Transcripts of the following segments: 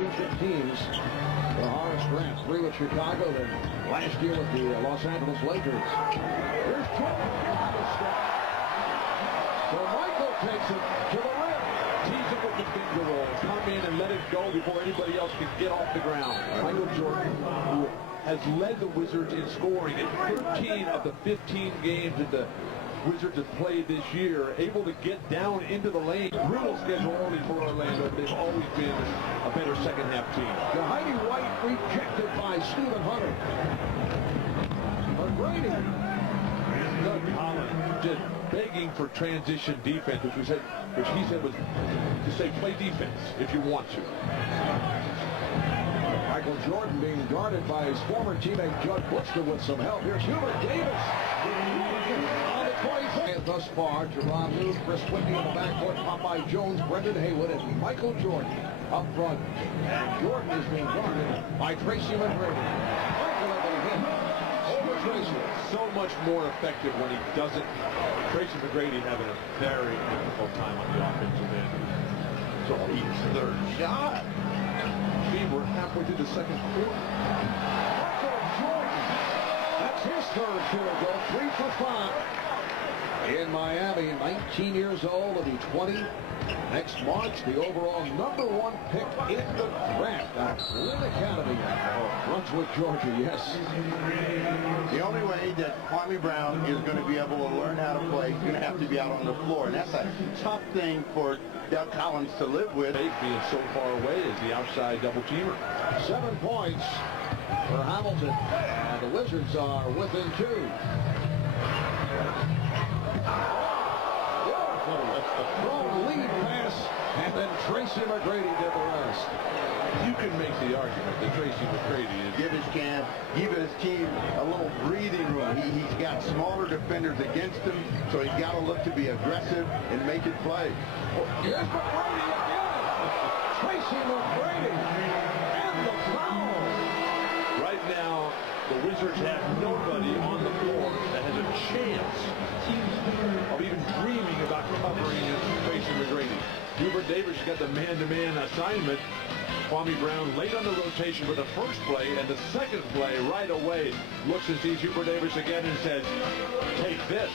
championship teams. The Horace Grant, 3 with Chicago, then last year with the Los Angeles Lakers. Here's Jordan. So Michael takes it to the rim. Tease it with the finger roll. Come in and let it go before anybody else can get off the ground. Michael Jordan, who has led the Wizards in scoring in 13 of the 15 games that the Wizards have played this year, able to get down into the lane. Brutal schedule only for Orlando. They've always been a better second-half team. The Heidi White rejected by Stephen Hunter. McGrady. Doug Collins just begging for transition defense, which he said was to say play defense if you want to. Michael Jordan being guarded by his former teammate Judd Buster with some help. Here's Hubert Davis on the 25th thus far. Jerron Lue, Chris Whitney in the backcourt, Popeye Jones, Brendan Haywood, and Michael Jordan up front. And Jordan is being guarded by Tracy McGrady. Michael able to hit over Tracy. So much more effective when he doesn't. Tracy McGrady having a very difficult time on the offensive end. So he's third shot. We're halfway through the second quarter. Michael Jordan. That's his third field goal. 3 for 5. In Miami, 19 years old, will be 20 next March. The overall #1 pick in the draft at Lynn Academy, Brunswick, Georgia. Yes. The only way that Kwame Brown is going to be able to learn how to play, he's going to have to be out on the floor, and that's a tough thing for Doug Collins to live with. Being so far away is the outside double teamer. 7 points for Hamilton, and the Wizards are within 2. Thrown lead pass, and then Tracy McGrady did the rest. You can make the argument that Tracy McGrady is... Give his team a little breathing room. He's got smaller defenders against him, so he's got to look to be aggressive and make it play. Here's McGrady again. Tracy McGrady and the foul. Right now, the Wizards have nobody on the floor that has a chance of even dreaming about covering Tracy McGrady. Hubert Davis got the man-to-man assignment. Kwame Brown late on the rotation for the first play, and the second play right away looks and sees Hubert Davis again and says, take this.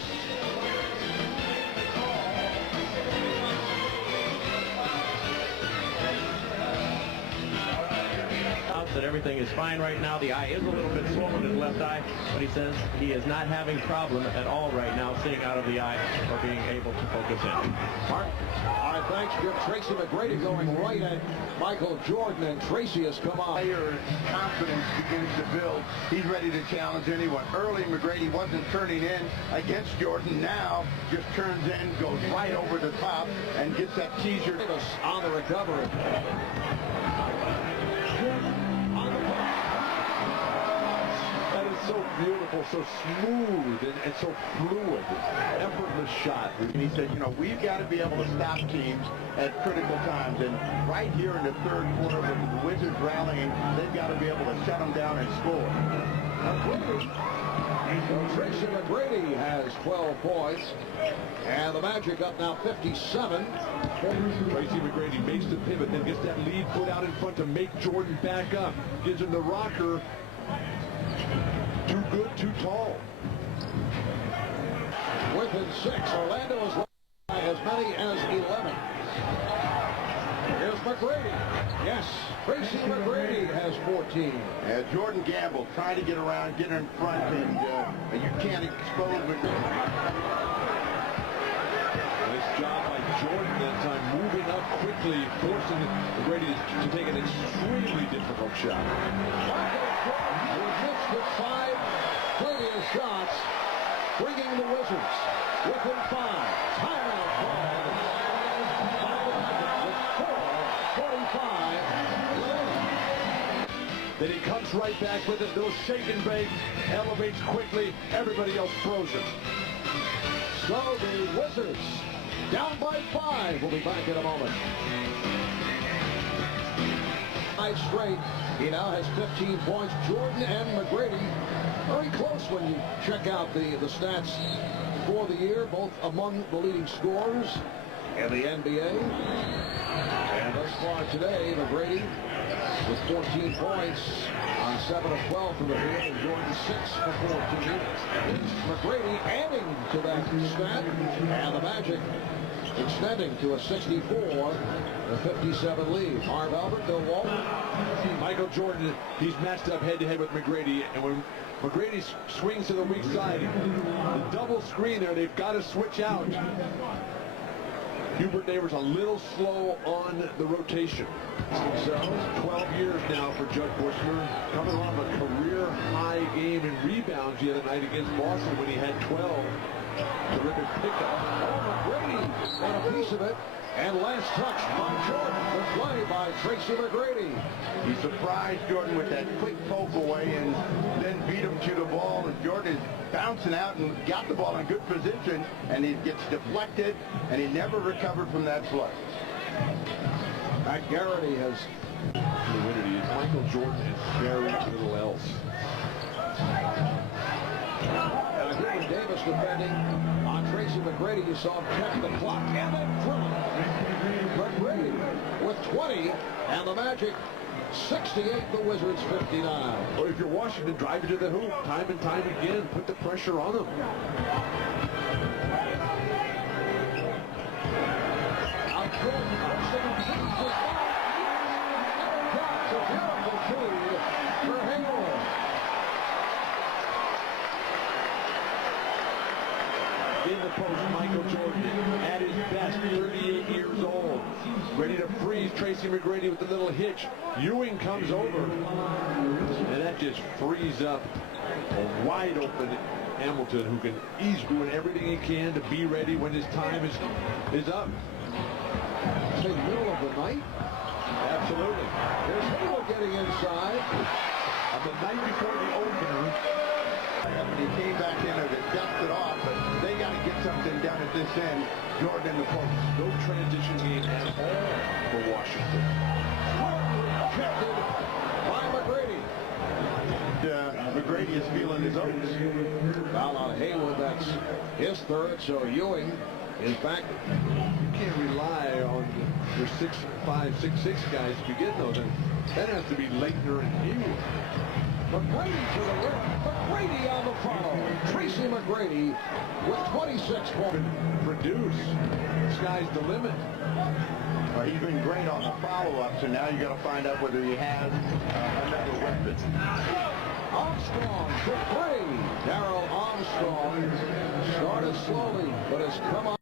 That everything is fine right now. The eye is a little bit swollen in the left eye, but he says he is not having problem at all right now seeing out of the eye or being able to focus in. Mark, our thanks to Tracy McGrady going right at Michael Jordan, and Tracy has come on. Player confidence begins to build. He's ready to challenge anyone. Early, McGrady wasn't turning in against Jordan. Now, just turns in, goes right over the top, and gets that teaser. Davis on the recovery. That is so beautiful, so smooth, and so fluid. Effortless shot. And he said, you know, we've got to be able to stop teams at critical times. And right here in the third quarter, with the Wizards rallying, they've got to be able to shut them down and score. Tracy McGrady has 12 points, and the Magic up now 57. Tracy McGrady makes the pivot, then gets that lead foot out in front to make Jordan back up. Gives him the rocker. Too good, too tall. Within 6, Orlando is led by as many as 11. Here's McGrady. Yes, Tracy McGrady has 14. Jordan gambled, trying to get around, get in front, and you can't expose McGrady. Nice job by Jordan that time, moving up quickly, forcing McGrady to take an extremely difficult shot. He missed the 5 previous shots, bringing the Wizards within 5. Timeout call. Then he comes right back with it. Little shake and bake, elevates quickly. Everybody else frozen. So the Wizards down by 5. We'll be back in a moment. 5 straight. He now has 15 points. Jordan and McGrady very close when you check out the stats for the year, both among the leading scorers in the NBA. And thus far today, McGrady 14 points on 7 of 12 from the field, and Jordan 6 for 14. It's McGrady adding to that stat, and the Magic extending to a 64-57 lead. Harv Albert, Bill Walton. Michael Jordan, he's matched up head-to-head with McGrady, and when McGrady swings to the weak side, the double screen there, they've got to switch out. Hubert Davis a little slow on the rotation. So 12 years now for Judd Bushner, coming off a career-high game in rebounds the other night against Boston when he had 12. Terrific pickup. Oh, McGrady got a piece of it. And last touch by Jordan. The play by Tracy McGrady. He surprised Jordan with that quick poke away and then beat him to the ball. And Jordan is bouncing out and got the ball in good position. And he gets deflected, and he never recovered from that flush. Matt Garrity has Fluidity. Michael Jordan and very little else. Hubert Davis defending on Tracy McGrady. You saw him check the clock and then dribble. McGrady with 20, and the Magic 68, the Wizards 59. Or if you're Washington, drive it to the hoop time and time again. Put the pressure on them. Out Jordan, that's a beautiful two for Hayward. In the post, Michael Jordan, at his best, 38 years old, ready to freeze Tracy McGrady with a little hitch. Ewing comes over, and that just frees up a wide open Hamilton, who he's doing everything he can to be ready when his time is up. Say middle of the night. Absolutely. There's Hayward getting inside. On the night before the opener, And he came back in to dust it off, but they got to get something done at this end. Jordan in the post. no transition game at all for Washington. Rejected by McGrady. McGrady is feeling his oats. Foul on Hayward. That's his third. So Ewing is back. You can't rely on your 6'5", 6'6" guys to begin those. And that has to be Leitner and Hayward. McGrady to the rim. McGrady on the follow. Tracy McGrady with 26 points. Produce. Sky's the limit. Well, he's been great on the follow-up, so now you got to find out whether he has another weapon. Armstrong to three. Darrell Armstrong started slowly, but has come